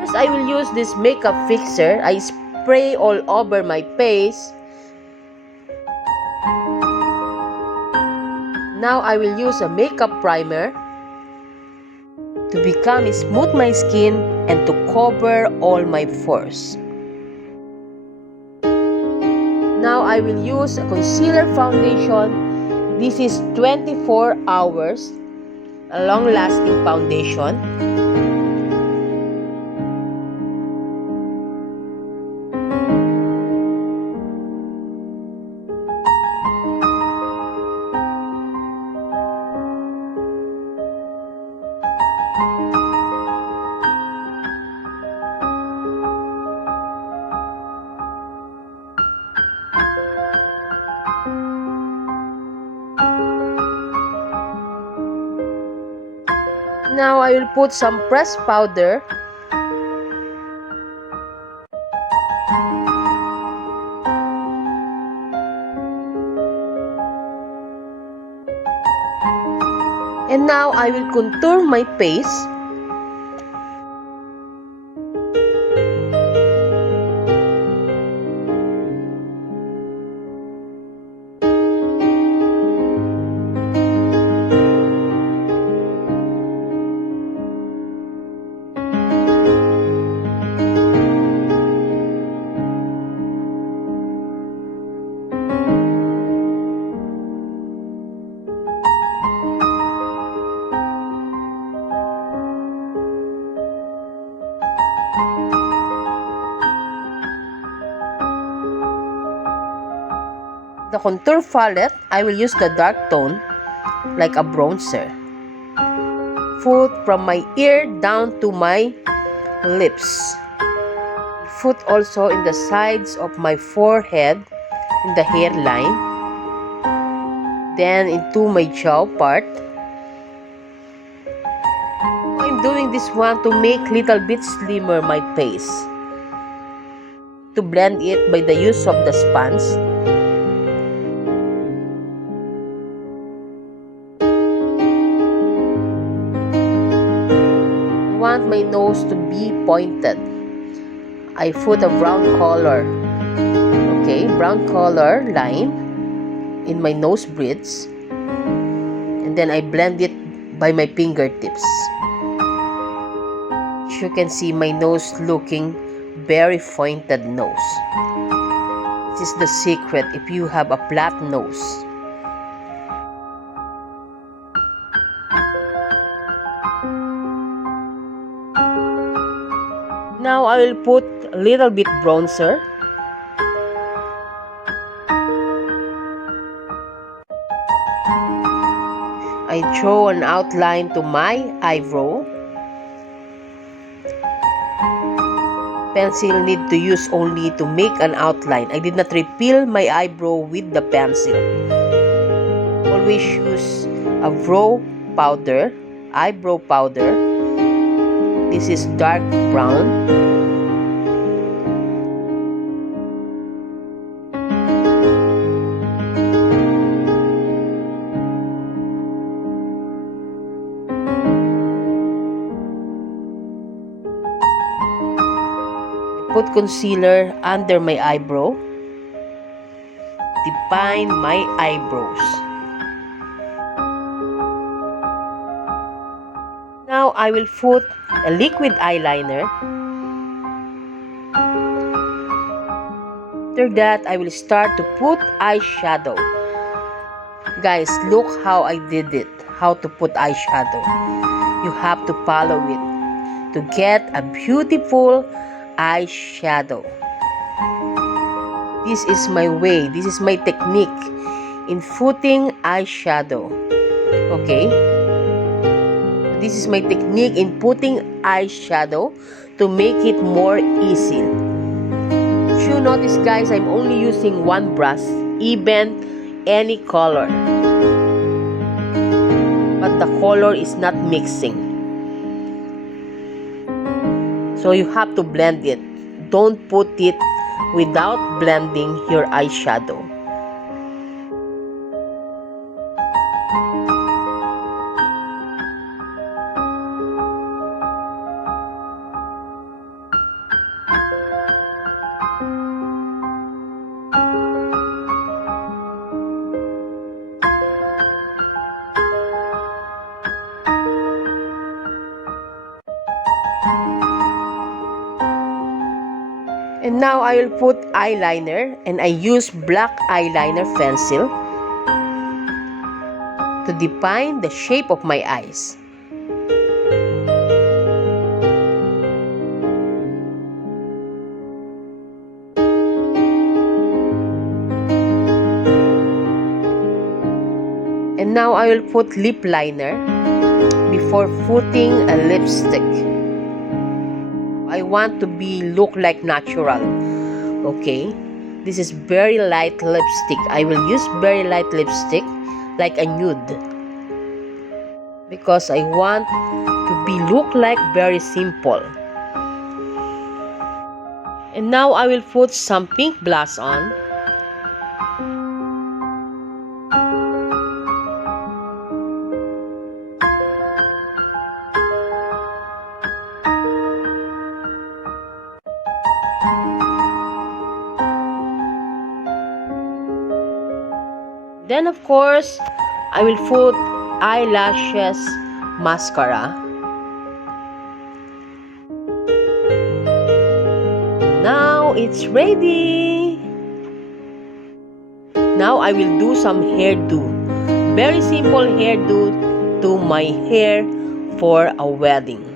First, I will use this makeup fixer. I spray all over my face. Now I will use a makeup primer to become smooth my skin and to cover all my pores. Now I will use a concealer foundation. This is 24 hours, a long-lasting foundation. Now I will put some pressed powder. And now I will contour my face. The contour palette, I will use the dark tone like a bronzer. Put from my ear down to my lips. Put also in the sides of my forehead, in the hairline. Then into my jaw part. I'm doing this one to make little bit slimmer my face. To blend it by the use of the sponge. I want my nose to be pointed. I put a brown color. Okay, brown color line in my nose bridge. And then I blend it by my fingertips. As you can see, my nose looking very pointed nose. This is the secret if you have a flat nose. Now I will put a little bit bronzer. I draw an outline to my eyebrow. Pencil need to use only to make an outline. I did not refill my eyebrow with the pencil. Always use a eyebrow powder. This is dark brown. Put concealer under my eyebrow. Define my eyebrows. Now I will put a liquid eyeliner. After that, I will start to put eyeshadow. Guys, look how I did it. How to put eyeshadow. You have to follow it to get a beautiful eyeshadow. This is my way. This is my technique in putting eyeshadow. Okay? This is my technique in putting eyeshadow to make it more easy. If you notice, guys, I'm only using one brush, even any color. But the color is not mixing. So you have to blend it. Don't put it without blending your eyeshadow. And now I will put eyeliner, and I use black eyeliner pencil to define the shape of my eyes. And now I will put lip liner before putting a lipstick. I want to look like natural. Okay, this is very light lipstick. I will use very light lipstick, like a nude, because I want to look like very simple. And now I will put some pink blush on. Then of course, I will put eyelashes mascara. Now it's ready. Now I will do some hairdo. Very simple hairdo to my hair for a wedding.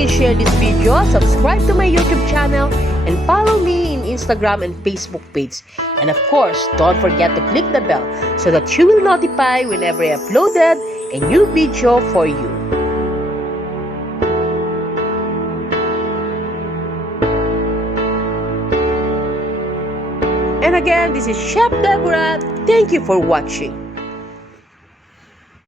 and share this video, subscribe to my YouTube channel, and follow me in Instagram and Facebook page. And of course, don't forget to click the bell so that you will notify whenever I uploaded a new video for you. And again, this is Chef Deborah. Thank you for watching.